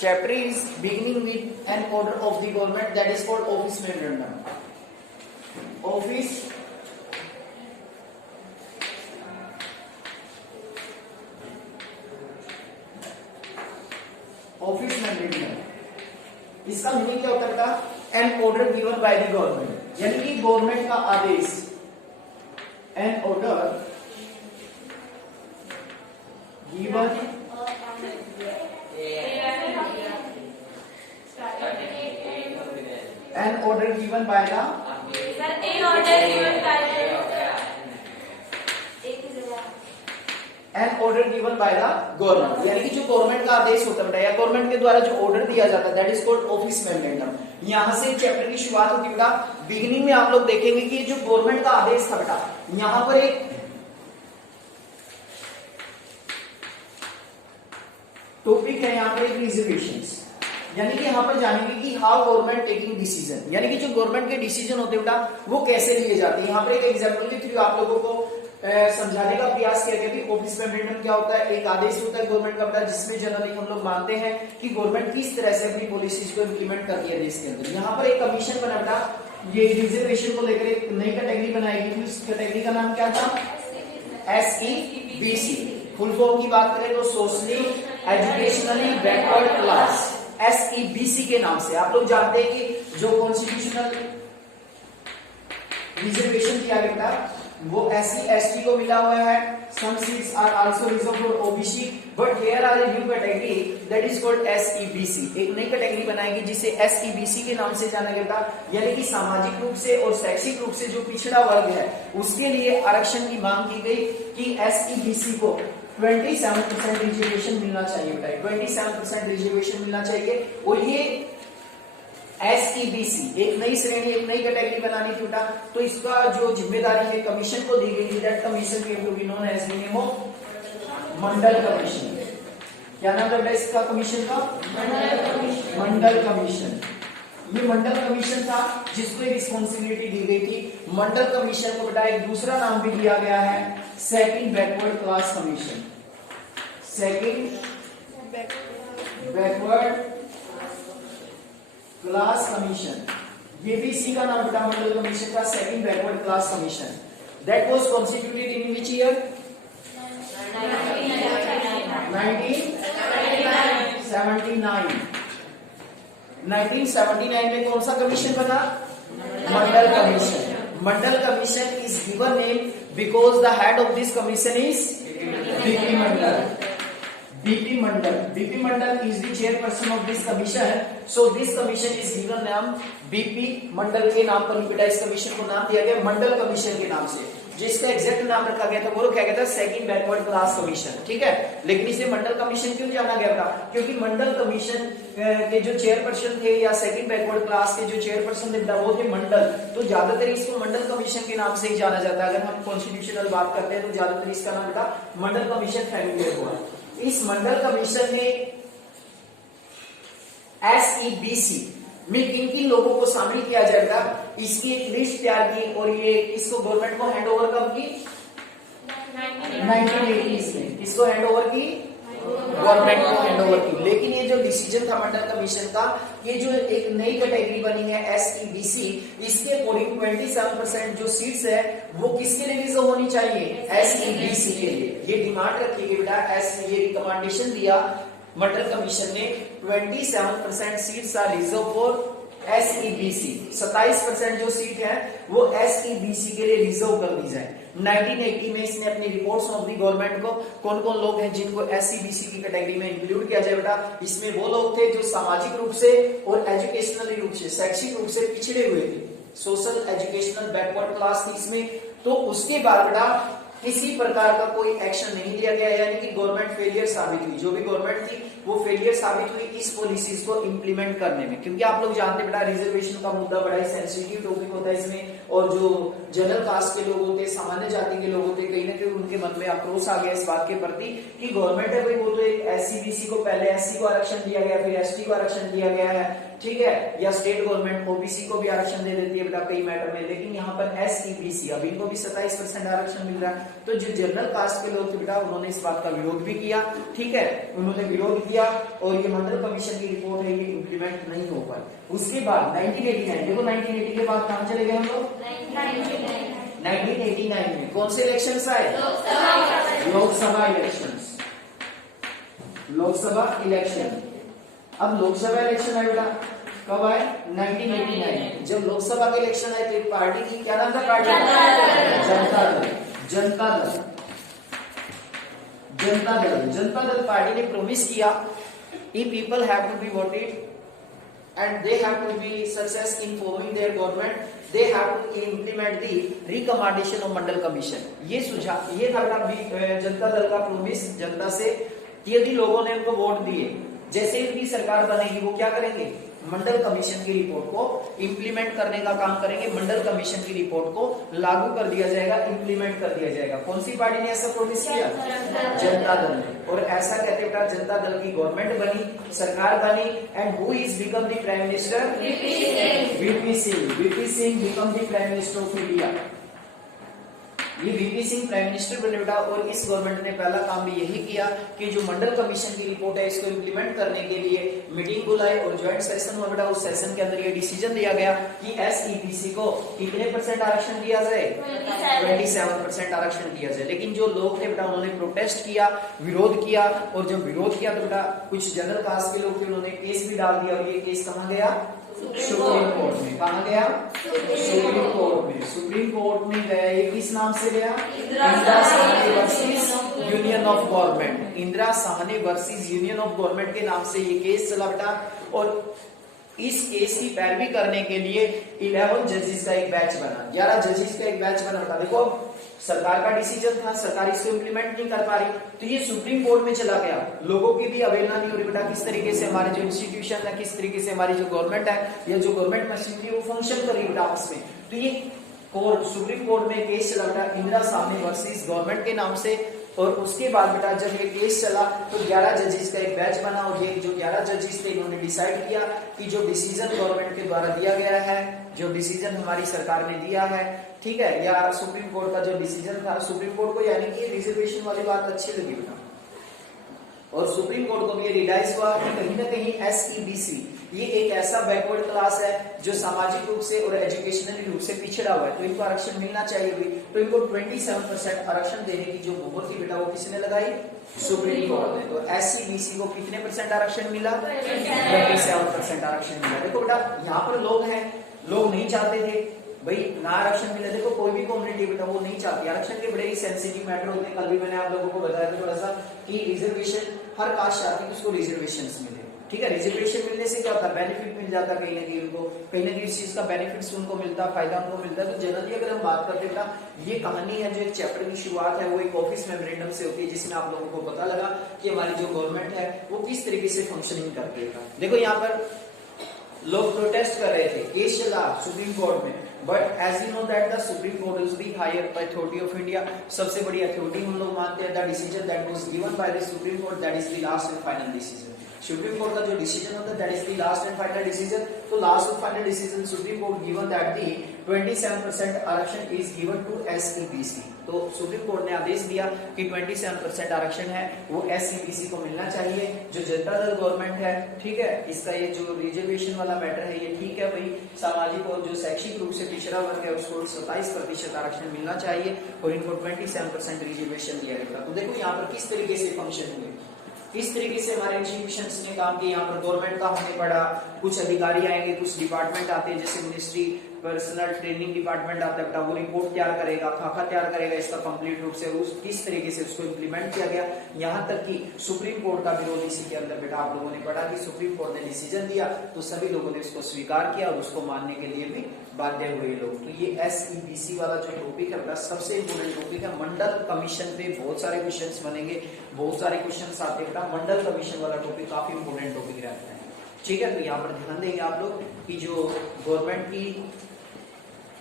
chapter is beginning with an order of the government, that is called office memorandum. Office memorandum, इसका meaning क्या होता है बेटा? An order given by the government, यानी कि government का आदेश, an order given an order given by the an order given by the government, यानी कि जो गवर्नमेंट का आदेश होता है या गवर्नमेंट के द्वारा जो ऑर्डर दिया जाता है, that is called office memorandum. यहां से चैप्टर की शुरुआत होती है बेटा। बिगिनिंग में आप लोग देखेंगे कि जो गवर्नमेंट का आदेश था बेटा, यहां पर एक टॉपिक है, यहां पर एक रिजर्वेशंस, यानी कि यहां पर जानेंगे कि हाउ गवर्नमेंट टेकिंग डिसीजन, यानी कि जो गवर्नमेंट के डिसीजन होते हैं बेटा वो कैसे लिए जाते हैं। यहां पर एक एग्जांपल के थ्रू आप लोगों को समझाने का प्रयास किया गया कि ऑफिस मेमोरेंडम क्या होता है। एक आदेश होता है गवर्नमेंट का बेटा, जिसमें जनरली हम लोग मानते हैं कि गवर्नमेंट किस तरह से अपनी पॉलिसीज को इंप्लीमेंट करती है देश के अंदर। यहाँ पर एक कमीशन बना बेटा, ये रिजर्वेशन को लेकर एक नई कैटेगरी बनाएगी, तो इस कैटेगरी का नाम क्या था? SEBC। फुल फॉर्म की बात करें तो socially educationally backward class, SEBC के नाम से। आप लोग जानते हैं कि जो कॉन्स्टिट्यूशनल रिजर्वेशन किया गया था वो SC ST को मिला हुआ है। Some seats are also reserved for OBC, but here are a new category that is called SEBC। एक नई कैटेगरी बनाएगी जिसे SEBC के नाम से जाना गया था, यानी कि सामाजिक रूप से और शैक्षिक रूप से जो पिछड़ा वर्ग है उसके लिए आरक्षण की मांग की गई कि SEBC को 27% रिजर्वेशन मिलना चाहिए बेटा, 27% रिजर्वेशन मिलना चाहिए। और ये SEBC एक नई श्रेणी, एक नई कैटेगरी बनानी थी बेटा, तो इसका जो जिम्मेदारी है कमीशन को दी गई थी। That commission came to be known as the name of Mandal commission. क्या नाम है इसका कमीशन का? मंडल कमीशन। ये मंडल कमीशन था जिसको एक रिस्पॉन्सिबिलिटी दी गई थी। मंडल कमीशन को बेटा एक दूसरा नाम भी दिया गया है, second backward class commission. Second backward class commission, ये भी इसी का नाम बेटा, मंडल कमीशन का second backward class commission. That was constituted in which year? 1979 में कौन सा कमीशन बना? Mandal commission. Mandal commission is given name because the head of this commission is BP Mandal. BP Mandal is the chairperson of this commission. So this commission is given नाम BP मंडल के नाम पर बेटा इस कमीशन को नाम दिया गया मंडल कमीशन के नाम से। जिसका एग्जैक्ट नाम रखा गया था वो क्या गया था? Second backward class commission. ठीक है, लेकिन इसे मंडल कमीशन क्यों जाना गया था? क्योंकि मंडल कमीशन के जो चेयरपर्सन थे या सेकंड बैकवर्ड क्लास के जो चेयरपर्सन थे वो थे मंडल, तो ज्यादातर इसको मंडल कमीशन के नाम से ही जाना जाता है। अगर हम कॉन्स्टिट्यूशनल बात करते हैं तो ज्यादातर इसका नाम बेटा मंडल कमीशन फैमिलियर हुआ। इस मंडल कमीशन ने SEBC में किन किन लोगों को शामिल किया जाएगा इसकी एक लिस्ट तैयार की, और ये इसको गवर्नमेंट को हैंड ओवर कब की? 1980s में। इसको हैंड ओवर की गवर्नमेंट को हैंड ओवर की। लेकिन ये जो डिसीजन था मंडल कमीशन का, ये जो एक नई कैटेगरी बनी है SEBC, इसके अकॉर्डिंग 27% जो सीट्स है वो किसके लिए रिजर्व होनी चाहिए? SEBC के लिए। ये डिमांड रखी गई बेटा, ये रिकमेंडेशन दिया मंडल कमीशन ने, 27% seats are reserve for SEBC। 27% जो सीट है वो SEBC के लिए रिजर्व कर दी जाए। 1980 में इसने अपनी रिपोर्ट सौंप दी गवर्नमेंट को। कौन कौन लोग हैं जिनको SEBC की कैटेगरी में इंक्लूड किया जाए बेटा? इसमें वो लोग थे जो सामाजिक रूप से और एजुकेशनली रूप से, शैक्षिक रूप से पिछड़े हुए थे, सोशल एजुकेशनल बैकवर्ड क्लास थी इसमें। तो उसके बाद बेटा किसी प्रकार का कोई एक्शन नहीं लिया गया, यानी कि गवर्नमेंट फेलियर साबित हुई। जो भी गवर्नमेंट थी वो फेलियर साबित हुई इस पॉलिसीज को इंप्लीमेंट करने में, क्योंकि आप लोग जानते बेटा रिजर्वेशन का मुद्दा बड़ा ही सेंसिटिव टॉपिक होता है इसमें, और जो जनरल कास्ट के लोग होते, सामान्य जाति के लोग होते, कहीं ना कहीं उनके मन में आक्रोश आ गया इस बात के प्रति कि गवर्नमेंट है भाई वो तो एक SEBC को पहले SC को आरक्षण दिया गया, फिर ST को आरक्षण दिया गया है, ठीक है, या स्टेट गवर्नमेंट OBC को भी आरक्षण दे देती है बेटा कई मैटर में, लेकिन यहाँ पर SEBC अब इनको भी 27% आरक्षण मिल रहा है। तो जो जनरल कास्ट के लोग थे बेटा उन्होंने इस बात का विरोध भी किया, ठीक है, उन्होंने विरोध किया और ये मंडल कमीशन की रिपोर्ट है ये इम्प्लीमेंट नहीं हो पाई। उसके बाद 1989, देखो 1980 के बाद कहां चले गए हम लोग, 1989 में कौन से इलेक्शंस आए, लोकसभा इलेक्शंस, लोकसभा इलेक्शन। अब लोकसभा इलेक्शन आए बेटा कब आए, 1989। जब लोकसभा के इलेक्शन आए तो एक पार्टी थी, क्या नाम था पार्टी, जनता दल। जनता दल, जनता दल, जनता दल पार्टी ने प्रॉमिस किया कि people have to be voted and they have to be success in forming their government, they have to implement the recommendation of Mandal commission. ये सुझाव, ये था जनता दल का प्रॉमिस जनता से। यदि लोगों ने उनको वोट दिए, जैसे ही उनकी सरकार बनेगी वो क्या करेंगे, मंडल कमीशन की रिपोर्ट को इंप्लीमेंट करने का काम करेंगे, मंडल कमीशन की रिपोर्ट को लागू कर दिया जाएगा, इंप्लीमेंट कर दिया जाएगा। कौन सी पार्टी ने ऐसा प्रॉमिस किया, जनता दल ने। और ऐसा कहते बेटा जनता दल की गवर्नमेंट बनी, सरकार बनी and who is become the prime minister, VP Singh. VP Singh become the prime minister of India. ये वीपी सिंह प्राइम मिनिस्टर बने बेटा। और इस गवर्नमेंट ने पहला काम भी यही किया कि जो मंडल कमीशन की रिपोर्ट है इसको इंप्लीमेंट करने के लिए मीटिंग बुलाई और ज्वाइंट सेशन हुआ बेटा। उस सेशन के अंदर ये डिसीजन दिया गया कि एसईबीसी को कितने % आरक्षण दिया जाए, 27% आरक्षण दिया जाए। लेकिन जो लोग थे बेटा उन्होंने प्रोटेस्ट किया, विरोध किया और जब विरोध किया तो बेटा कुछ जनरल कास्ट के लोग थे उन्होंने केस भी डाल दिया। और ये केस कहां गया, सुप्रीम कोर्ट में। कहां गया, सुप्रीम कोर्ट में। सुप्रीम कोर्ट में गया, ये किस नाम से गया, Indira Sahni versus union of government. Indira Sahni versus union of government के नाम से ये केस चला बेटा। और इस केस की पैरवी करने के लिए 11 जजेस का एक बैच बना, 11 जजेस का एक बैच बना था। देखो सरकार का डिसीजन था, सरकार इसको इंप्लीमेंट नहीं कर पा रही तो ये सुप्रीम कोर्ट में चला गया। लोगों की भी अवहेलना नहीं हो रही बेटा, किस तरीके से हमारे जो इंस्टीट्यूशन है, किस तरीके से हमारी जो गवर्नमेंट है या जो गवर्नमेंट मशीनरी वो फंक्शन कर रही है बेटा आपस में। तो ये कोर्ट, सुप्रीम कोर्ट में केस चला बेटा इंदिरा साहनी वर्सेस गवर्नमेंट के नाम से। और उसके बाद बेटा जब ये केस चला तो 11 जजेस का एक बैच बना और ये जो 11 जजेस थे इन्होंने डिसाइड किया कि जो डिसीजन गवर्नमेंट के द्वारा दिया गया है, जो डिसीजन हमारी सरकार ने दिया है, ठीक है, या सुप्रीम कोर्ट का जो डिसीजन था, सुप्रीम कोर्ट को यानी कि रिजर्वेशन वाली बात अच्छी लगी बेटा। और सुप्रीम कोर्ट को भी ये रियलाइज हुआ कि कहीं ना कहीं एसईबीसी ये एक ऐसा बैकवर्ड क्लास है जो सामाजिक रूप से और एजुकेशनली रूप से पिछड़ा हुआ है, तो इनको आरक्षण मिलना चाहिए भी। तो इनको 27% आरक्षण देने की जो मोहर थी बेटा वो किसने लगाई, सुप्रीम कोर्ट ने। तो एसईबीसी को कितने % आरक्षण मिला, 27% आरक्षण मिला। देखो बेटा यहाँ पर लोग हैं, लोग नहीं चाहते थे भाई ना आरक्षण मिले। देखो कोई भी कम्युनिटी बेटा वो नहीं चाहती, आरक्षण के बड़े ही सेंसिटिव मैटर होते हैं। कल भी मैंने आप लोगों को बताया था थोड़ा सा कि रिजर्वेशन हर कास्ट चाहती है उसको रिजर्वेशन मिले, ठीक है। रिजर्वेशन मिलने से क्या होता है, बेनिफिट मिल जाता कहीं ना कहीं उनको, कहीं ना कहीं इस चीज का बेनिफिट उनको मिलता, फायदा उनको मिलता है। तो जनरली अगर हम बात करते बेटा ये कहानी है जो एक चैप्टर की शुरुआत है वो एक ऑफिस मेमोरेंडम से होती है जिसमें आप लोगों को पता लगा कि हमारी जो गवर्नमेंट है वो किस तरीके से फंक्शनिंग करती है। देखो यहाँ पर लोग प्रोटेस्ट कर रहे थे, केस चला सुप्रीम कोर्ट में, but as you know that the Supreme Court is the higher authority of India. सबसे बड़ी अथॉरिटी हम लोग मानते हैं। The decision that was given by the Supreme Court that is the last and final decision. Supreme Court का जो decision होता है that is the last and final decision. तो last and final decision Supreme Court given that the 27% आरक्षण is given to SEBC. तो Supreme Court ने आदेश दिया कि 27% आरक्षण है वो एसईबीसी को मिलना चाहिए। जो जनता दल गवर्नमेंट है, ठीक है, इसका ये जो रिजर्वेशन वाला मैटर है ये ठीक है भाई, सामाजिक और जो शैक्षिक रूप से पिछड़ा वर्ग है उसको 27% आरक्षण मिलना चाहिए और इनको 27% रिजर्वेशन दिया गया। तो देखो यहाँ पर किस तरीके से फंक्शन हुए, किस तरीके से हमारे इंस्टीट्यूशंस ने काम किया। यहाँ पर गवर्नमेंट का हमने पढ़ा, कुछ अधिकारी आएंगे, कुछ डिपार्टमेंट आते हैं जैसे मिनिस्ट्री पर्सनल ट्रेनिंग डिपार्टमेंट आता है बेटा, वो रिपोर्ट तैयार करेगा, खाका तैयार करेगा इसका कंप्लीट रूप से, उस किस तरीके से उसको इम्प्लीमेंट किया गया। यहाँ तक कि सुप्रीम कोर्ट का विरोध इसी के अंदर बेटा आप लोगों ने पढ़ा कि सुप्रीम कोर्ट ने डिसीजन दिया तो सभी लोगों ने उसको स्वीकार किया और उसको मानने के लिए भी बाध्य हुए लोग। तो ये एसईबीसी वाला जो टॉपिक है सबसे इंपोर्टेंट टॉपिक है। मंडल कमीशन पे बहुत सारे क्वेश्चंस बनेंगे, बहुत सारे क्वेश्चंस आते हैं बेटा। मंडल कमीशन वाला टॉपिक काफी इंपोर्टेंट टॉपिक रहता है, ठीक है। तो यहाँ पर ध्यान देंगे आप लोग कि जो गवर्नमेंट की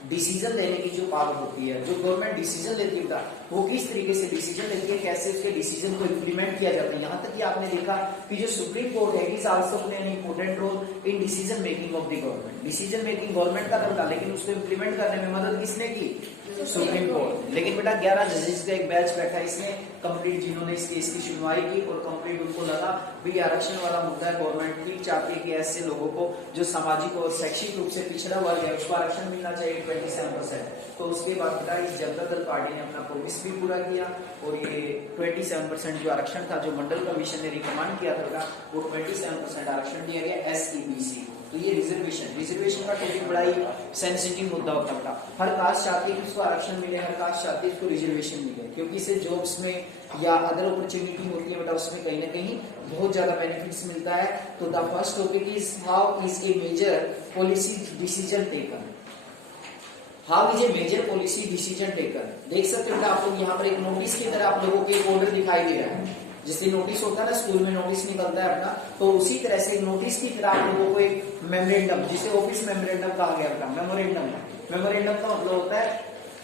डिसीजन लेने की जो पावर होती है, जो गवर्नमेंट डिसीजन लेती है वो किस तरीके से डिसीजन लेती है, कैसे उसके डिसीजन को इंप्लीमेंट किया जाता है। यहाँ तक कि आपने देखा कि जो सुप्रीम कोर्ट है is also play an important role in decision making of the government. Decision making government का करता लेकिन उसको इंप्लीमेंट करने में मदद किसने की, सुप्रीम कोर्ट। लेकिन बेटा 11 जजेस का एक बैच बैठा है, इसमें कंप्लीट जिन्होंने इस केस की सुनवाई की और कंप्लीट उनको लगा भी आरक्षण वाला मुद्दा है, गवर्नमेंट ठीक चाहती है कि ऐसे लोगों को जो सामाजिक और शैक्षिक रूप से पिछड़ा वर्ग है उसको आरक्षण मिलना चाहिए 27%। तो उसके बाद बेटा इस जनता दल पार्टी ने अपना प्रोमिस भी पूरा किया और ये 27% जो आरक्षण था जो मंडल कमीशन ने रिकमेंड किया था वो 27% आरक्षण दिया गया SEBC को। तो ये रिजर्वेशन का टॉपिक बड़ा ही सेंसिटिव मुद्दा होता है। हर कास्ट चाहती है कि उसको आरक्षण मिले, हर कास्ट चाहती है उसको रिजर्वेशन मिले, क्योंकि इससे जॉब्स में या अदर अपॉर्चुनिटी होती है बेटा, उसमें कहीं ना कहीं बहुत ज्यादा बेनिफिट्स मिलता है। तो the first topic is how is a major policy decision taken. How is a major policy decision taken. देख सकते हो आप लोग यहाँ पर एक नोटिस की तरह आप लोगों को एक ऑर्डर दिखाई दे रहा है, जैसे नोटिस होता है ना स्कूल में नोटिस निकलता है अपना, तो उसी तरह से नोटिस की तरह आप लोगों को एक मेमोरेंडम, जिसे ऑफिस मेमोरेंडम कहा गया था। मेमोरेंडम का मतलब होता है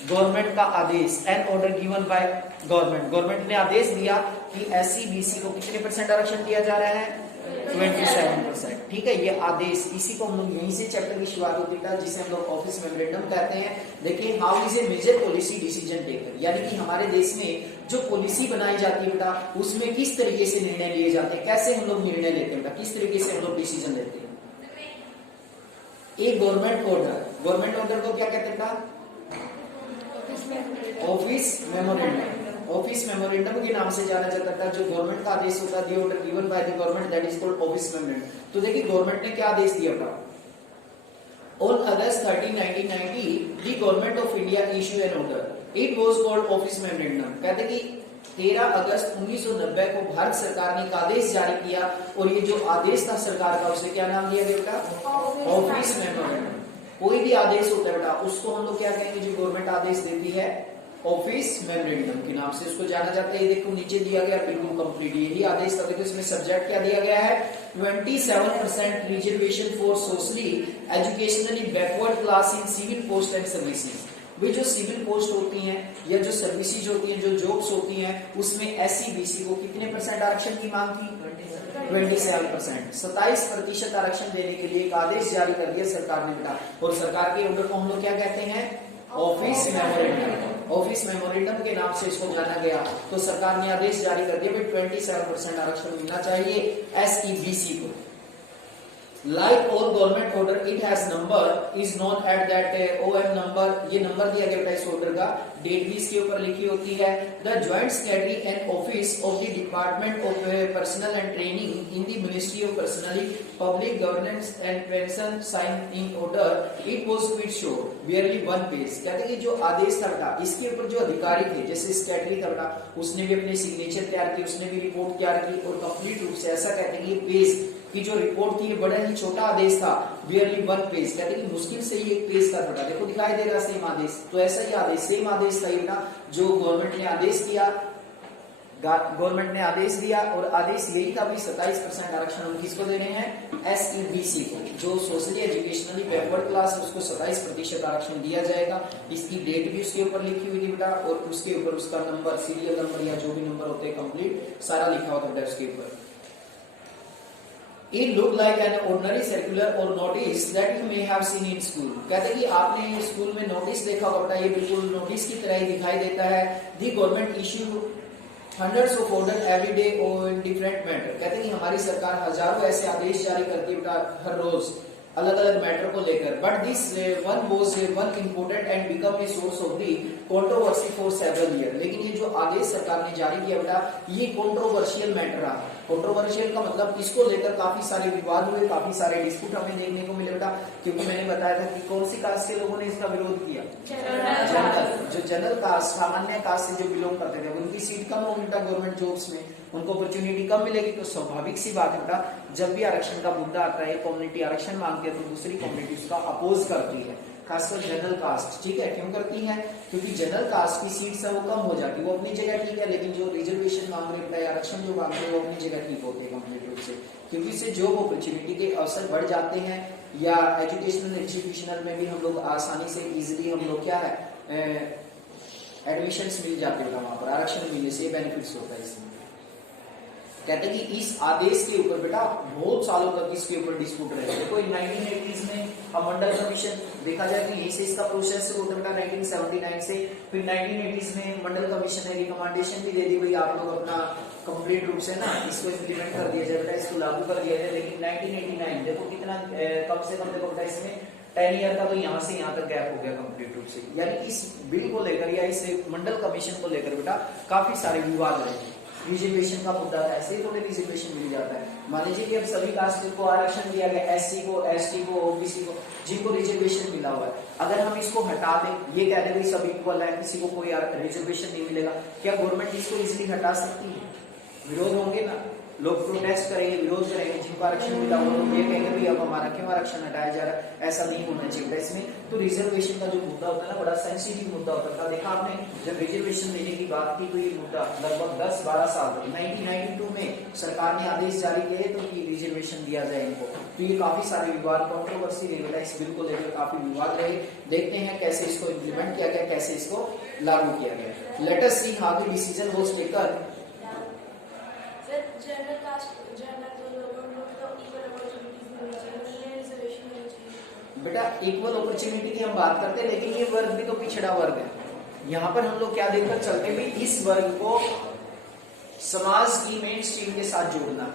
गवर्नमेंट का आदेश, an order given by government. Government ने आदेश दिया कि SEBC को कितने % आरक्षण दिया जा रहा है 27%। ठीक है, ये आदेश, इसी को हम यहीं से चैप्टर की शुरुआत होती है जिसे हम लोग ऑफिस मेमोरेंडम कहते हैं। देखिए how is a major policy decision taker, यानी कि हमारे देश में जो पॉलिसी बनाई जाती है बेटा उसमें किस तरीके से निर्णय लिए जाते हैं, कैसे हम लोग निर्णय लेते हैं बेटा, किस तरीके से हम लोग डिसीजन लेते हैं। एक गवर्नमेंट ऑर्डर को क्या कहते हैं बेटा, ऑफिस मेमोरेंडम। ऑफिस मेमोरेंडम के नाम से जाना जाता था। जो गवर्नमेंट का आदेश होता है, the order given by the government, that is called office memorandum. तो देखिए गवर्नमेंट ने क्या आदेश दिया था, On August 13, 1990, the government of India issued an order. It was called Office Memorandum. कहते कि 13 अगस्त 1990 को भारत सरकार ने एक आदेश जारी किया और ये जो आदेश था सरकार का उसे क्या नाम दिया गया बेटा, ऑफिस मेमोरेंडम। कोई भी आदेश होता है बेटा उसको हम लोग क्या कहेंगे, जो गवर्नमेंट आदेश देती है ऑफिस मेमोरेंडम के नाम से उसको जाना जाता है। ये देखो नीचे दिया गया बिल्कुल कंप्लीट यही आदेश था। देखो इसमें सब्जेक्ट क्या दिया गया है, 27% reservation for socially educationally backward class in civil post and services. वे जो सिविल पोस्ट होती हैं या जो सर्विसेज होती हैं, जो जॉब्स होती हैं, उसमें SEBC को कितने % आरक्षण की मांग थी, 27%। 27% आरक्षण देने के लिए एक आदेश जारी कर दिया सरकार ने बेटा, और सरकार के ऑर्डर को हम लोग क्या कहते हैं, ऑफिस मेमोरेंडम। ऑफिस मेमोरेंडम के नाम से इसको जाना गया। तो सरकार ने आदेश जारी कर दिया 27% आरक्षण मिलना चाहिए SEBC को। Like all government order, it has number is known at that OM number। ये नंबर दिया गया इस ऑर्डर का, डेट भी इसके ऊपर लिखी होती है। The Joint Secretary and Office of the Department of Personnel and Training in the Ministry of Personnel, Public Governance and Pension signed in order। It was quite short, barely one page। कहते कि जो आदेश था बेटा इसके ऊपर जो अधिकारी थे, जैसे सेक्रेटरी था बेटा, उसने भी अपने सिग्नेचर तैयार किए, उसने भी रिपोर्ट तैयार की और कंप्लीट रूप से ऐसा कहते हैं कि ये पेज की जो रिपोर्ट थी ये बड़ा ही छोटा आदेश था, बियरली 1 पेज। कहते कि मुश्किल से ही 1 पेज का था। देखो दिखाई दे रहा सेम आदेश, तो ऐसा ही आदेश सेम आदेश था ना जो गवर्नमेंट ने आदेश किया, गवर्नमेंट ने आदेश दिया और आदेश यही था भी 27% आरक्षण हम किसको दे रहे हैं, SEBC को। जो सोशली एजुकेशनली बैकवर्ड क्लास उसको 27% आरक्षण दिया जाएगा। इसकी डेट भी उसके ऊपर लिखी हुई थी बेटा और उसके ऊपर उसका नंबर, सीरियल नंबर या जो भी नंबर होते हैं कंप्लीट सारा लिखा होता है उसके ऊपर। It looked like an ordinary circular or notice that you may have seen in school। कहते कि आपने स्कूल में नोटिस देखा होगा, ये बिल्कुल नोटिस की तरह ही दिखाई देता है। The government issue hundreds of order every day on different matter। कहते कि हमारी सरकार हजारों ऐसे आदेश जारी करती है हर रोज अलग अलग मैटर को लेकर। But this one was one important and become a source of the controversy for several year. लेकिन ये जो आदेश सरकार ने जारी किया बेटा ये कंट्रोवर्शियल मैटर रहा। कंट्रोवर्शियल का मतलब इसको लेकर काफी सारे विवाद हुए, काफी सारे डिस्प्यूट हमें देखने को मिले बेटा, क्योंकि मैंने बताया था कि कौन सी कास्ट के लोगों ने इसका विरोध किया, जनरल। जो जनरल कास्ट, सामान्य कास्ट से जो बिलोंग करते थे उनकी सीट कम होगी बेटा गवर्नमेंट जॉब्स में, उनको अपॉर्चुनिटी कम मिलेगी। तो स्वाभाविक सी बात है बेटा जब भी आरक्षण का मुद्दा आता है, कम्युनिटी आरक्षण मांगती है तो दूसरी कम्युनिटी उसका अपोज करती है, खासकर जनरल कास्ट। ठीक है, क्यों करती है, क्योंकि जनरल कास्ट की सीट्स है वो कम हो जाती है, वो अपनी जगह ठीक है, लेकिन जो रिजर्वेशन मांग रहे हैं, आरक्षण जो मांग रहे हैं वो अपनी जगह ठीक होते हैं कंप्लीट रूप से, क्योंकि इससे जॉब अपॉर्चुनिटी के अवसर बढ़ जाते हैं। या एजुकेशनल इंस्टीट्यूशनल में भी हम लोग आसानी से इजिली हम लोग क्या है एडमिशन मिल जाते हैं, वहां पर आरक्षण मिलने से बेनिफिट्स होता है इसमें। कहते हैं कि इस आदेश के ऊपर बेटा बहुत सालों तक इसके ऊपर डिस्प्यूट रहे। देखो 1980s में मंडल कमीशन देखा जाए तो यहीं से इसका प्रोसेस होता बेटा 1979 से। फिर 1980s में मंडल कमीशन ने रिकमेंडेशन भी दे दी भाई आप लोग अपना कंप्लीट रूप से ना इसको इम्प्लीमेंट कर दिया जाए बेटा, इसको लागू कर दिया जाए। लेकिन 1989 देखो कितना कम से कम देखो बेटा इसमें 10 ईयर का तो यहाँ से यहाँ तक गैप हो गया कंप्लीट रूप से। यानी इस बिल को लेकर या इस मंडल कमीशन को लेकर बेटा काफी सारे विवाद रहे। रिजर्वेशन का मुद्दा था, ऐसे ही थोड़े रिजर्वेशन मिल जाता है। मान लीजिए कि अब सभी कास्ट को आरक्षण दिया गया, एससी को, एसटी को, ओबीसी को, जिनको रिजर्वेशन मिला हुआ है, अगर हम इसको हटा दें, ये कह दें सब इक्वल है, किसी को कोई रिजर्वेशन नहीं मिलेगा, क्या गवर्नमेंट इसको इजिली हटा सकती है? विरोध होंगे ना, लोग प्रोटेस्ट करेंगे, विरोध करेंगे। जिनको आरक्षण मिला हुआ लोग ये कहेंगे भाई अब हमारा क्यों आरक्षण हटाया जा रहा है, ऐसा नहीं होना चाहिए। इसमें तो रिजर्वेशन का जो मुद्दा होता है ना बड़ा सेंसिटिव मुद्दा होता था। देखा आपने जब रिजर्वेशन देने की बात की तो ये मुद्दा लगभग 10-12 साल 1992 में सरकार ने आदेश जारी किए तो रिजर्वेशन दिया जाए इनको। तो ये काफी सारे विवाद कंट्रोवर्सी रहे बेटा, इस बिल को लेकर काफी विवाद रहे। देखते हैं कैसे इसको इम्प्लीमेंट किया गया, कैसे इसको लागू किया गया। Let us see how the decision was taken. बेटा इक्वल अपॉर्चुनिटी की हम बात करते हैं, लेकिन ये वर्ग भी तो पिछड़ा वर्ग है। यहाँ पर हम लोग क्या देखकर चलते हैं, इस वर्ग को समाज की मेन स्ट्रीम के साथ जोड़ना,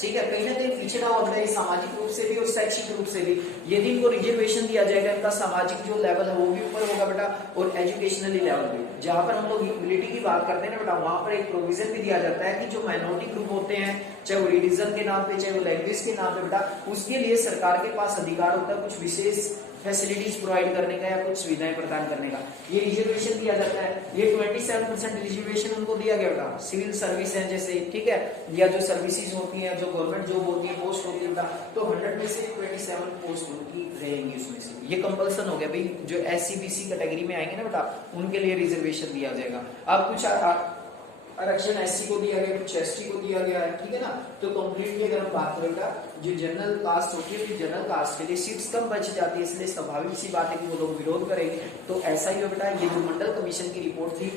ठीक है। कहीं ना कहीं पिछड़ा वर्ग है सामाजिक रूप से भी और शैक्षिक रूप से भी। यदि इनको रिजर्वेशन दिया जाएगा, इनका सामाजिक जो लेवल है वो भी ऊपर होगा बेटा, और एजुकेशनली लेवल भी। जहां पर हम लोग इक्वलिटी की बात करते हैं ना बेटा, वहां पर एक प्रोविजन भी दिया जाता है कि जो माइनॉरिटी ग्रुप होते हैं, चाहे वो रिलीजन के नाम पे, चाहे वो लैंग्वेज के नाम पे बेटा, उसके लिए सरकार के पास अधिकार होता है कुछ विशेष फैसिलिटीज प्रोवाइड करने का या कुछ सुविधाएं प्रदान करने का। ये रिजर्वेशन दिया जाता है। ये 27% रिजर्वेशन उनको दिया गया बेटा, सिविल सर्विस है जैसे, ठीक है, या जो सर्विसेज होती हैं, जो गवर्नमेंट जॉब होती है, पोस्ट होती है बेटा, तो 100 में से 27 पोस्ट उनकी रहेंगी उसमें से। ये कंपल्सन हो गया भाई, जो एससी बीसी कैटेगरी में आएंगे ना बेटा, उनके लिए रिजर्वेशन दिया जाएगा। अब कुछ आरक्षण एससी को दिया गया, कुछ एसटी को दिया गया है, ठीक है ना। तो कंप्लीटली अगर हम बात करें बेटा, जो जनरल कास्ट होती है, तो जनरल कास्ट के लिए सीट्स कम बच जाती है, इसलिए स्वाभाविक सी बात है कि वो लोग विरोध करेंगे। तो ऐसा ही हो बेटा, ये जो मंडल कमीशन की रिपोर्ट थी,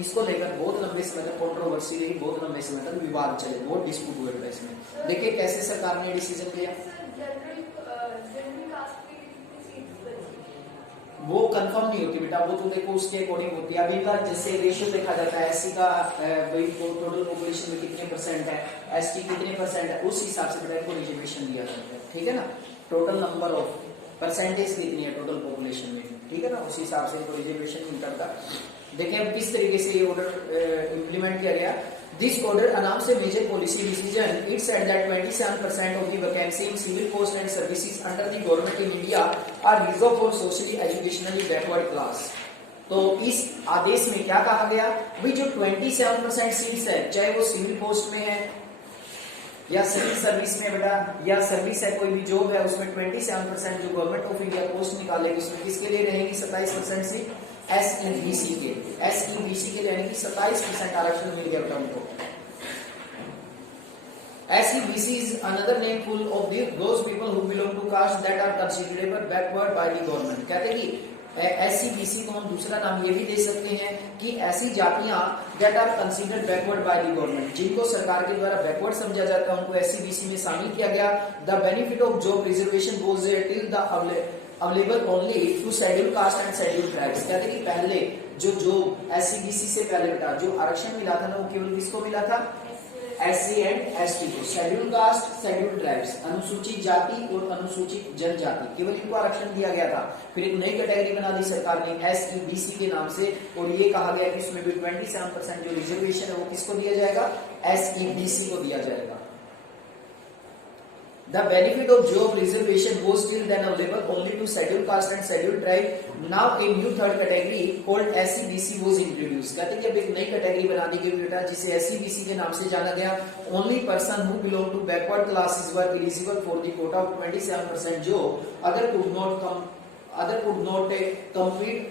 इसको लेकर बहुत लंबे समय तक कंट्रोवर्सी रही, बहुत लंबे समय तक विवाद चले, बहुत डिस्प्यूट हुए बेटा इसमें। देखिए कैसे सरकार ने डिसीजन लिया, वो कंफर्म नहीं होती बेटा, वो तो देखो उसके अकॉर्डिंग होती है। अभी का जैसे रेशियो देखा जाता है, एससी का भाई टोटल पॉपुलेशन में कितने परसेंट है, एसटी कितने परसेंट है, उस हिसाब से बेटा को रिजर्वेशन दिया जाता है, ठीक है ना। टोटल नंबर ऑफ परसेंटेज कितनी है टोटल पॉपुलेशन में, ठीक है ना, उस हिसाब से इनको रिजर्वेशन मिलता था। देखिए अब किस तरीके से ये ऑर्डर इम्प्लीमेंट किया गया। This order announced a major policy decision. It said that 27% of the vacancy in civil post and services under the government in India are reserved for socially educationally backward class. तो इस आदेश में क्या कहा गया भाई, जो 27% सीट्स है, चाहे वो सिविल पोस्ट में है या सिविल सर्विस में बेटा, या सर्विस है कोई भी जॉब है, उसमें 27% जो गवर्नमेंट ऑफ इंडिया पोस्ट निकालेगी, उसमें किसके लिए रहेगी 27% सीट, एसईबीसी के, एसईबीसी के यानी कि 27% आरक्षण मिल गया बेटा उनको। SEBC is another name full of those people who belong to caste that are considered backward by the government। कहते हैं कि SEBC को हम दूसरा नाम ये भी दे सकते हैं कि ऐसी जातियां that are considered backward by the government, जिनको सरकार के द्वारा बैकवर्ड समझा जाता है, उनको SEBC में शामिल किया गया। The benefit of job reservation was till the available only to scheduled caste and scheduled tribes। कहते हैं कि पहले जो SEBC से पहले बेटा जो आरक्षण मिला था ना, वो केवल किसको मिला था, SC एंड ST को, शेड्यूल कास्ट, शेड्यूल ट्राइब्स, अनुसूचित जाति और अनुसूचित जनजाति, केवल इनको आरक्षण दिया गया था। फिर एक नई कैटेगरी बना दी सरकार ने SEBC के नाम से, और ये कहा गया कि इसमें भी 27% जो रिजर्वेशन है वो किसको दिया जाएगा, SEBC को दिया जाएगा। The benefit of job reservation was till then available only to scheduled caste and scheduled tribe. Now a new third category called SEBC was introduced। कहते हैं कि अब एक नई कैटेगरी बना दी गई बेटा, जिसे SEBC के नाम से जाना गया। Only person who belong to backward classes were eligible for the quota of 27% जो other could not compete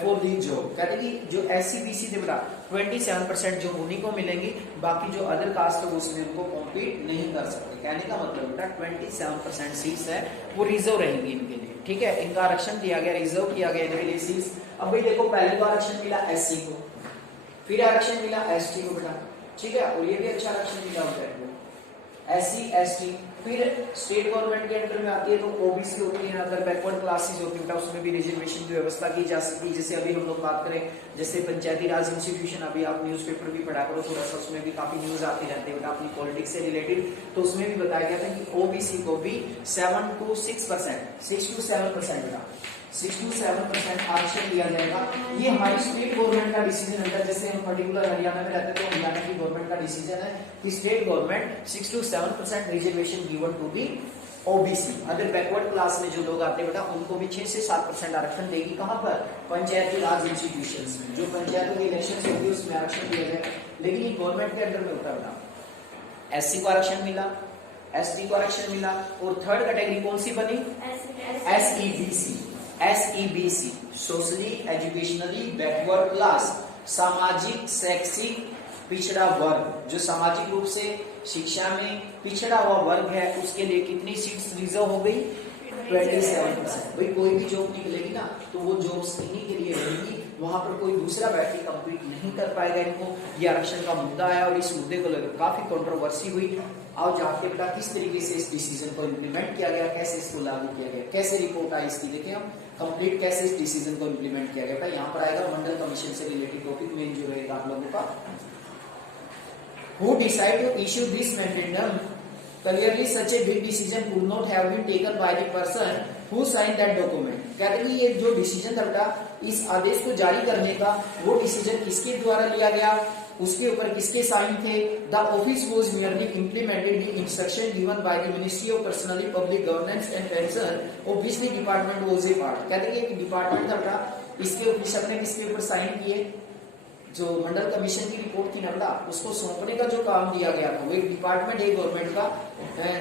for the job। कहते हैं कि जो SEBC थे बेटा 27% जो उन्हीं को मिलेंगी, बाकी जो अदर कास्ट है उसमें उनको कॉम्पीट नहीं कर सकते। कहने का मतलब बेटा 27% सीट्स है वो रिजर्व रहेंगी इनके लिए, ठीक है। इनका आरक्षण दिया गया, रिजर्व किया गया इनके लिए सीट्स। अब भाई देखो पहले तो आरक्षण मिला SC को, फिर आरक्षण मिला ST को बेटा, ठीक है, और ये भी अच्छा आरक्षण मिला होता है। SC ST। फिर स्टेट गवर्नमेंट के अंडर में आती है तो ओबीसी होती है, अगर बैकवर्ड क्लासेस होती है उसमें भी रिजर्वेशन की व्यवस्था की जा सकती है। जैसे अभी हम लोग बात करें जैसे पंचायती राज इंस्टीट्यूशन, अभी आप न्यूज़पेपर भी पढ़ा करो थोड़ा सा, उसमें भी काफी न्यूज आती रहती है अपनी पॉलिटिक्स से रिलेटेड, तो उसमें भी बताया गया था कि ओबीसी को भी 7 to 6%, 6 to 7% का 6 to 7% आरक्षण दिया जाएगा। ये हमारी स्टेट गवर्नमेंट का डिसीजन है। जैसे हम पर्टिकुलर हरियाणा में रहते हैं तो हरियाणा की गवर्नमेंट का डिसीजन है कि state government 6 to 7% reservation given to the OBC. अगर बैकवर्ड क्लास में जो लोग आते हैं बेटा उनको भी 6 से 7% आरक्षण देगी। कहां पर? पंचायती राज इंस्टीट्यूशंस में, जो पंचायतों के इलेक्शन होती है उसमें आरक्षण दिया जाएगा। लेकिन ये गवर्नमेंट के अंडर में होता है बेटा। एससी को आरक्षण मिला, एसटी को आरक्षण मिला, और थर्ड कैटेगरी कौन सी बनी? SEBC. SEBC socially educationally backward class, सामाजिक शैक्षिक पिछड़ा वर्ग, जो सामाजिक रूप से शिक्षा में पिछड़ा हुआ वर्ग है उसके लिए कितनी सीट्स रिजर्व हो गई? 27%। भाई कोई भी जॉब निकलेगी ना तो वो जॉब्स इन्हीं के लिए रहेगी, वहां पर कोई दूसरा व्यक्ति कंप्लीट नहीं कर पाएगा इनको। ये आरक्षण का मुद्दा है और इस मुद्दे को लेकर काफी कंट्रोवर्सी हुई। आओ जानते बेटा किस तरीके से इस डिसीजन को इम्प्लीमेंट किया गया, कैसे इसको लागू किया गया, कैसे रिपोर्ट आई इसकी, देखें हम कंप्लीट कैसे इस डिसीजन को इम्प्लीमेंट किया गया। यहाँ पर आएगा मंडल कमीशन से रिलेटेड टॉपिक मेन जो रहेगा आप लोगों का। Who decide to issue this memorandum? Clearly, such a big decision could not have been taken by the person who signed that document. कहते हैं ये जो डिसीजन था बेटा इस आदेश को जारी करने का, वो डिसीजन किसके द्वारा लिया गया, उसके ऊपर किसके साइन थे? The office was merely implemented the instruction given by the Ministry of Personally Public Governance and Pension, of which the department was a part. कहते हैं एक डिपार्टमेंट था बेटा, इसके ऑफिसर ने किसके ऊपर साइन किए? जो मंडल कमीशन की रिपोर्ट थी ना बेटा उसको सौंपने का जो काम दिया गया था वो एक डिपार्टमेंट है गवर्नमेंट का,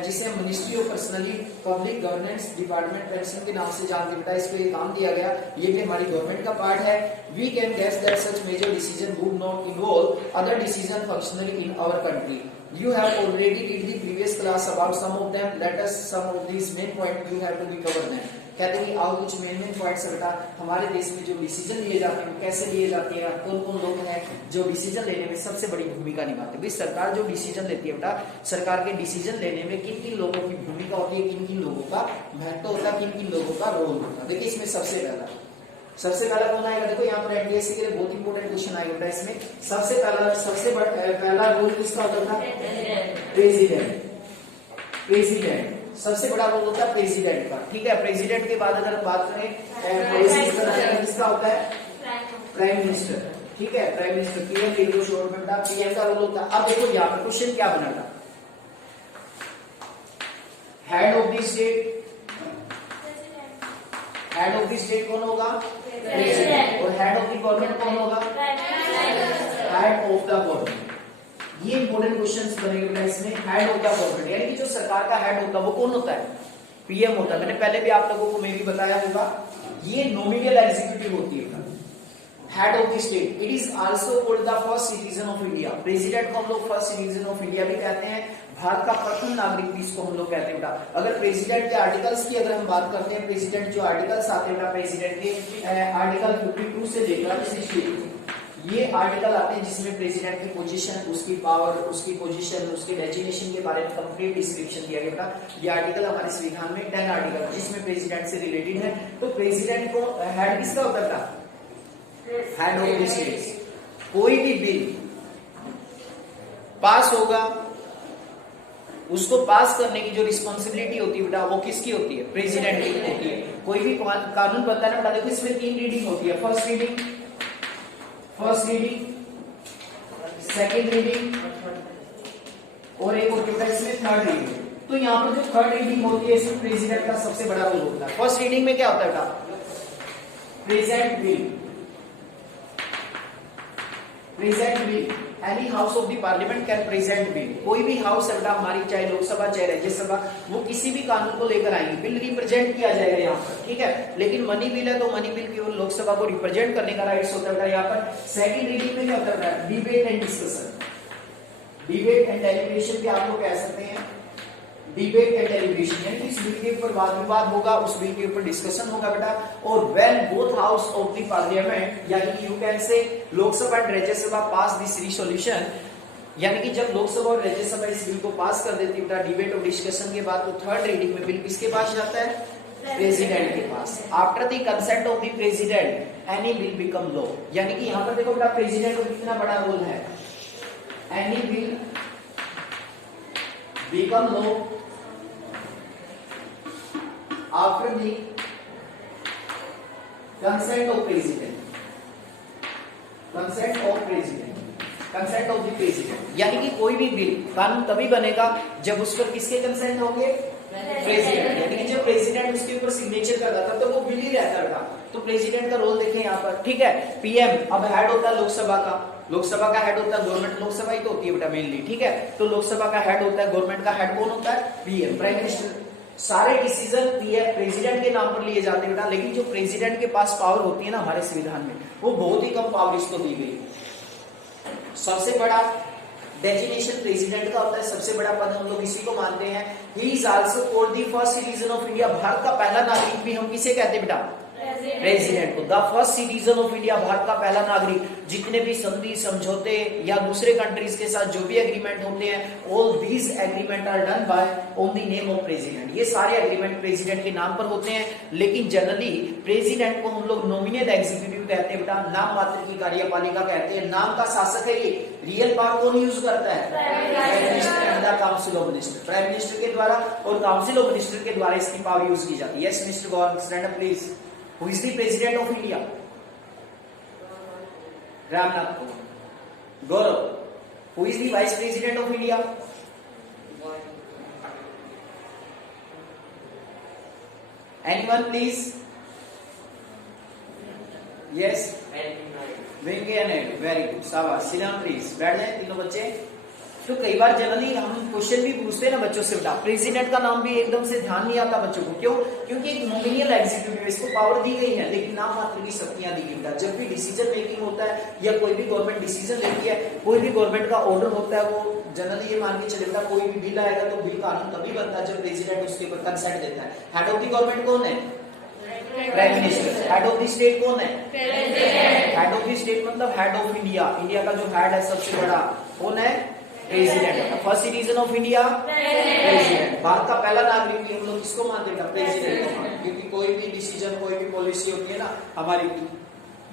जिसे ministry of personally public governance department pension के नाम से जानते बेटा। इसको ये काम दिया गया, ये भी हमारी गवर्नमेंट का पार्ट है। We can guess that such major decision would not involve other decision functionally in our country. You have already read the previous class about some of them. Let us some of these main point you have to be covered them. कहते हैं कि आओ कुछ main points बेटा हमारे देश में जो डिसीजन लिए जाते हैं कैसे लिए जाते हैं, कौन कौन लोग हैं जो डिसीजन लेने में सबसे बड़ी भूमिका निभाते हैं। भाई सरकार जो डिसीजन लेती है बेटा, सरकार के डिसीजन लेने में किन किन लोगों की भूमिका होती है, किन किन लोगों का महत्व होता है, किन किन लोगों का रोल होता है। देखिए इसमें सबसे पहला कौन आएगा? देखो यहाँ पर एनडीएससी के लिए बहुत इंपॉर्टेंट क्वेश्चन आएगा बेटा। इसमें सबसे पहला रोल किसका होता था? प्रेसिडेंट सबसे बड़ा रोल होता है प्रेसिडेंट का। ठीक है, प्रेसिडेंट के बाद अगर बात करें किसका होता है? Prime minister. ठीक है, प्राइम मिनिस्टर पीएम रेडियो शोर में बेटा पीएम का रोल होता है। अब देखो यहाँ पर क्वेश्चन क्या बना था? हेड ऑफ द स्टेट कौन होगा? प्रेसिडेंट। और हेड ऑफ द गवर्नमेंट कौन होगा? Head of the government. ये इंपॉर्टेंट क्वेश्चंस बनेंगे बेटा इसमें। हेड ऑफ द गवर्नमेंट यानी कि जो सरकार का हेड होता है वो कौन होता है? पीएम होता है। मैंने पहले भी आप लोगों को मैं भी बताया होगा, ये नॉमिनल एग्जीक्यूटिव होती है head of the state. It is also called the first citizen of India. President को हम लोग फर्स्ट सिटीजन ऑफ इंडिया भी कहते हैं, भारत का प्रथम नागरिक भी इसको हम लोग कहते हैं बेटा। अगर प्रेसिडेंट के आर्टिकल्स की अगर हम बात करते हैं, प्रेसिडेंट जो आर्टिकल्स आते हैं बेटा प्रेसिडेंट के आर्टिकल 52 से लेकर 60 ये आर्टिकल आते हैं जिसमें प्रेसिडेंट की पोजीशन, उसकी पावर, उसकी पोजीशन, उसके डेजिग्नेशन के बारे में कंप्लीट डिस्क्रिप्शन दिया गया था। ये आर्टिकल हमारे संविधान में 10 आर्टिकल जिसमें प्रेसिडेंट से रिलेटेड है। तो प्रेसिडेंट को हेड किसका होता था? Head of the state. कोई भी बिल पास होगा उसको पास करने की जो रिस्पॉन्सिबिलिटी होती है बेटा वो किसकी होती है? प्रेसिडेंट की होती है। कोई भी कानून बनता है ना बेटा, देखो इसमें 3 रीडिंग होती है। फर्स्ट रीडिंग, सेकेंड रीडिंग और एक होती है इसमें थर्ड रीडिंग। तो यहाँ पर जो थर्ड रीडिंग होती है इसमें प्रेसिडेंट का सबसे बड़ा रोल होता है। फर्स्ट रीडिंग में क्या होता है बेटा? Present bill any house of the parliament can present bill. कोई भी हाउस है बेटा हमारी, चाहे लोकसभा चाहे राज्यसभा, वो किसी भी कानून को लेकर आएंगे, बिल रिप्रेजेंट किया जाएगा यहाँ पर। ठीक है, लेकिन मनी बिल है तो मनी बिल केवल लोकसभा को रिप्रेजेंट करने का राइट्स होता है यहाँ पर। सेकंड रीडिंग में क्या होता है? Debate and discussion, debate and deliberation भी आप लोग कह सकते हैं। डिबेट एंड डेलिब्रेशन यानी कि इस बिल के ऊपर वाद विवाद होगा, उस बिल के ऊपर डिस्कशन होगा बेटा। और when both house of the parliament यानी कि you can say Lok Sabha and Rajya Sabha pass this resolution, यानी कि जब लोकसभा और राज्यसभा इस बिल को पास कर देती है डिबेट और डिस्कशन के बाद, तो थर्ड रीडिंग में बिल किसके पास जाता है? प्रेसिडेंट के पास। After the consent of the president any bill become law. यानी कि यहाँ पर देखो बेटा प्रेसिडेंट का कितना बड़ा रोल है। Any bill become law after the consent of president. Consent of president, consent of the president. यानी कि कोई भी बिल कानून तभी बनेगा जब उस पर किसके कंसेंट होंगे? प्रेसिडेंट। यानी कि जब प्रेसिडेंट उसके ऊपर सिग्नेचर करता तब तो वो बिल ही रहता था। तो प्रेसिडेंट का रोल देखें यहाँ पर, ठीक है। पीएम अब हेड होता है लोकसभा का, लोकसभा का हेड होता है गवर्नमेंट, लोकसभा ही तो होती है बेटा मेनली, ठीक है। तो लोकसभा का हेड होता है, गवर्नमेंट का हेड कौन होता है? PM, prime minister. सारे डिसीजन पीएम प्रेसिडेंट के नाम पर लिए जाते हैं बेटा, लेकिन जो प्रेसिडेंट के पास पावर होती है ना हमारे संविधान में, वो बहुत ही कम पावर इसको दी गई। सबसे बड़ा डेजिग्नेशन प्रेसिडेंट का होता है, सबसे बड़ा पद हम लोग इसी को मानते हैं। He is also called the first citizen of India. Bharat का पहला नागरिक भी हम किसे कहते हैं बेटा? प्रेसिडेंट को। The first citizen of India, Bharat का पहला नागरिक। जितने भी संधि समझौते या दूसरे कंट्रीज के साथ जो भी एग्रीमेंट होते हैं, all these agreement are done by on the name of president. ये सारे एग्रीमेंट प्रेसिडेंट के नाम पर होते हैं, लेकिन जनरली प्रेसिडेंट को हम लोग नॉमिनल एग्जीक्यूटिव कहते हैं बेटा, नाम मात्र की कार्यपालिका कहते हैं। नाम का शासक है ये, रियल पावर कौन यूज करता है? Prime minister and the council of minister. Prime minister के द्वारा और काउंसिल ऑफ मिनिस्टर के द्वारा इसकी पावर यूज की जाती है। Yes mister Gaurav, stand up please. Who is the president of India? Ramnath Kovind. Gaurav. Who is the vice president of India? Anyone please? Yes. Venkaiah Naidu. Very good. शाबाश. Sit down please. बैठ जाए तीनों बच्चे। तो कई बार generally हम question भी पूछते हैं ना बच्चों से बेटा, प्रेसिडेंट का नाम भी एकदम से ध्यान नहीं आता बच्चों को। क्यों? क्योंकि एक नॉमिनल एग्जीक्यूटिव, इसको पावर दी गई है लेकिन नाम मात्र की शक्तियां दी गई बेटा। जब भी डिसीजन मेकिंग होता है या कोई भी गवर्नमेंट डिसीजन लेती है, कोई भी गवर्नमेंट का ऑर्डर होता है, वो जनरली ये मान के चले बेटा कोई भी बिल आएगा तो बिल कानून तभी बनता है जब प्रेसिडेंट उसके ऊपर कंसेंट देता है। हेड ऑफ द गवर्नमेंट कौन है? Prime minister. Head of the state कौन है? हेड ऑफ द स्टेट मतलब हेड ऑफ इंडिया। इंडिया का जो हेड है सबसे बड़ा कौन है? President. First citizen of India president. Bharat का पहला नागरिक भी हम लोग किसको मानते हैं? प्रेसिडेंट को। क्योंकि कोई भी डिसीजन, कोई भी पॉलिसी होती है ना हमारी,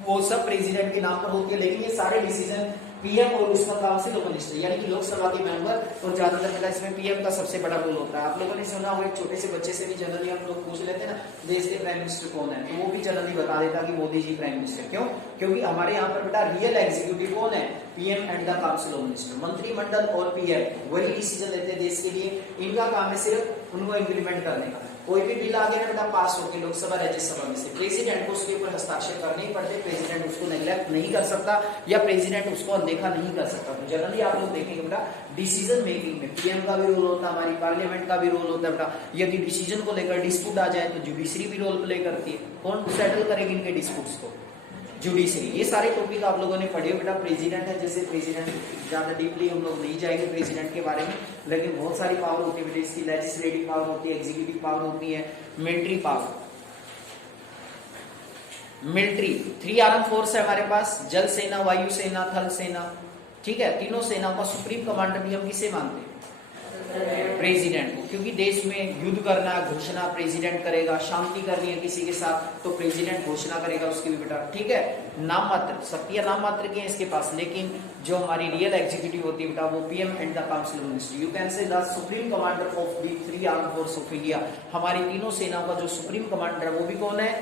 वो सब प्रेसिडेंट के नाम पर होती है। लेकिन ये सारे डिसीजन पीएम और उसका काउंसिल ऑफ मिनिस्टर यानी कि लोकसभा के मेंबर, और ज्यादातर बेटा इसमें पीएम का सबसे बड़ा रोल होता है। आप लोगों ने सुना होगा एक छोटे से बच्चे से भी जनरली हम लोग पूछ लेते हैं ना देश के प्राइम मिनिस्टर कौन है, तो वो भी जनरली बता देता कि मोदी जी प्राइम मिनिस्टर। क्यों? क्योंकि हमारे यहाँ पर बेटा रियल एग्जीक्यूटिव कौन है? PM and the council of minister. मंत्रिमंडल और पीएम वही डिसीजन लेते हैं देश के लिए। इनका काम है सिर्फ उनको इम्प्लीमेंट करने का। कोई भी बिल आ गया बेटा पास होकर लोकसभा राज्यसभा में से, प्रेसिडेंट को उसके ऊपर हस्ताक्षर करने ही पड़ते। प्रेसिडेंट उसको नेग्लेक्ट नहीं कर सकता या प्रेसिडेंट उसको अनदेखा नहीं कर सकता। तो जनरली आप लोग देखेंगे बेटा डिसीजन मेकिंग में पीएम का भी रोल होता है, हमारी पार्लियामेंट का भी रोल होता है बेटा। यदि डिसीजन को लेकर डिस्प्यूट आ जाए तो जुडिशरी भी रोल प्ले करती है। कौन सेटल करेगी इनके डिस्प्यूट्स को? जुडिशरी। ये सारे टॉपिक आप लोगों ने पढ़े हो बेटा। प्रेसिडेंट है, जैसे प्रेसिडेंट ज्यादा डीपली हम लोग नहीं जाएंगे प्रेसिडेंट के बारे में, लेकिन बहुत सारी पावर होती है बेटा इसकी। लेजिस्लेटिव पावर होती है, एग्जीक्यूटिव पावर होती है, military power. Military 3 arm force है हमारे पास, जल सेना, वायु सेना, थल सेना, ठीक है। तीनों सेनाओं का सुप्रीम कमांडर भी हम किसे मानते हैं? प्रेसिडेंट को। क्योंकि देश में युद्ध करना, घोषणा प्रेसिडेंट करेगा, शांति करनी है किसी के साथ तो प्रेसिडेंट घोषणा करेगा उसकी भी बेटा, ठीक है। नाम मात्र शक्तियां नाम मात्र की है इसके पास, लेकिन जो हमारी रियल एग्जीक्यूटिव होती है बेटा वो PM and the council of minister. You can say the supreme commander of the 3 arm force of India. हमारी तीनों सेनाओं का जो सुप्रीम कमांडर है वो भी कौन है?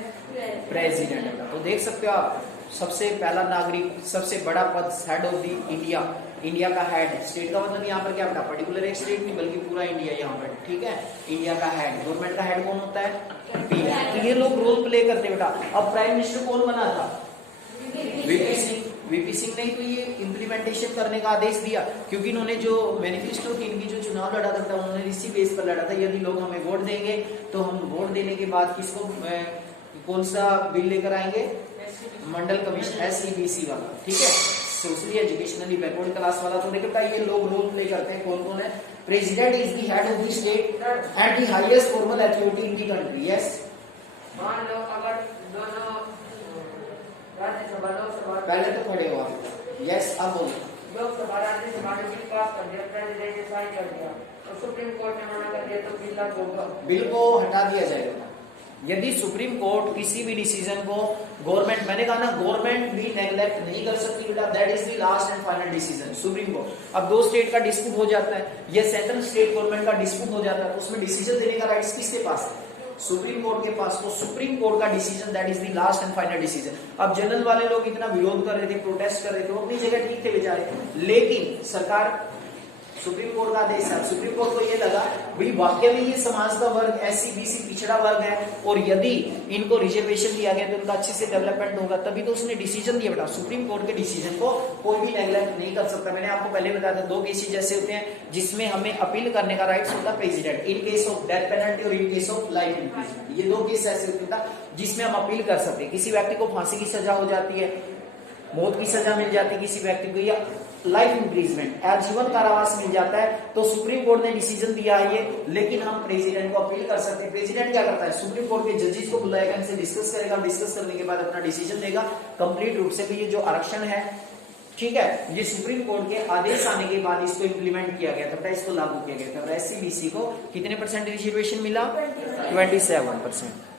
प्रेसिडेंट है। तो देख सकते हो आप, सबसे पहला नागरिक, सबसे बड़ा पद, head of the India. India का हेड है। स्टेट का मतलब यहाँ पर क्या बेटा? पर्टिकुलर एक स्टेट नहीं बल्कि पूरा इंडिया यहाँ पर, ठीक है। इंडिया का हेड, गवर्नमेंट का हेड कौन होता है? पीएम। तो ये लोग रोल प्ले करते बेटा। अब प्राइम मिनिस्टर कौन बना था? वीपी सिंह। वीपी सिंह ने तो ये इम्प्लीमेंटेशन करने का आदेश दिया, क्योंकि इन्होंने जो मैनिफेस्टो थी इनकी, जो चुनाव लड़ा था उन्होंने इसी बेस पर लड़ा था। यदि लोग हमें वोट देंगे तो हम वोट देने के बाद किसको, कौन सा बिल लेकर आएंगे? मंडल कमीशन, SEBC वाला, ठीक है, सोशली एजुकेशनली बैकवर्ड क्लास वाला। तो देखो ये लोग रोल प्ले करते हैं। कौन कौन है? President is the head of the state and the highest formal authority in the country. Yes, मान लो अगर दोनों राज्यसभा लोकसभा पहले तो खड़े हो आप। यस, अब बोलो। लोकसभा राज्यसभा ने बिल पास कर दिया, प्रेसिडेंट ने साइन कर दिया, और सुप्रीम कोर्ट ने मना कर दिया, तो बिल लागू होगा। बिल को हटा दिया जाएगा यदि सुप्रीम कोर्ट किसी भी डिसीजन को गवर्नमेंट, मैंने कहा ना गवर्नमेंट भी नेग्लेक्ट नहीं कर सकती बेटा, that is the last and final decision Supreme court. अब दो स्टेट का डिस्प्यूट हो जाता है, ये सेंट्रल स्टेट गवर्नमेंट का डिस्प्यूट हो जाता है, तो उसमें डिसीजन देने का राइट्स किसके पास है? सुप्रीम कोर्ट के पास। तो सुप्रीम कोर्ट का decision that is the last and final decision. अब जनरल वाले लोग इतना विरोध कर रहे थे, प्रोटेस्ट कर रहे थे, वो अपनी जगह ठीक थे बेचारे, लेकिन सरकार सुप्रीम कोर्ट का आदेश है। सुप्रीम कोर्ट को ये लगा भाई वाकई में ये समाज का वर्ग एससी बीसी पिछड़ा वर्ग है, और यदि इनको रिजर्वेशन दिया गया तो उनका अच्छे से डेवलपमेंट होगा, तभी तो उसने डिसीजन दिया बेटा। सुप्रीम कोर्ट के डिसीजन को कोई भी नेग्लेक्ट नहीं कर सकता। मैंने आपको पहले बताया था, दो केसेस जैसे होते हैं जिसमें हमें अपील करने का राइट्स होता है president, in case of death penalty और in case of life imprisonment. ये दो केस ऐसे होते हैं जिसमें हम अपील कर सकते हैं। किसी व्यक्ति को फांसी की सजा हो जाती है, मौत की सजा मिल जाती है किसी व्यक्ति को, या लाइफ इम्प्रिजमेंट आजीवन कारावास मिल जाता है, तो सुप्रीम कोर्ट ने डिसीजन दिया है ये, लेकिन हम प्रेसिडेंट को अपील कर सकते हैं। प्रेसिडेंट क्या करता है? सुप्रीम कोर्ट के जजेस को बुलाएगा, इनसे डिस्कस करेगा, डिस्कस करने के बाद अपना डिसीजन देगा कंप्लीट रूप से। ये जो आरक्षण है, ठीक है, ये सुप्रीम कोर्ट के आदेश आने के बाद इसको इंप्लीमेंट किया गया था, इसको लागू किया गया था। और एससी बीसी को कितने % रिजर्वेशन मिला? 27%।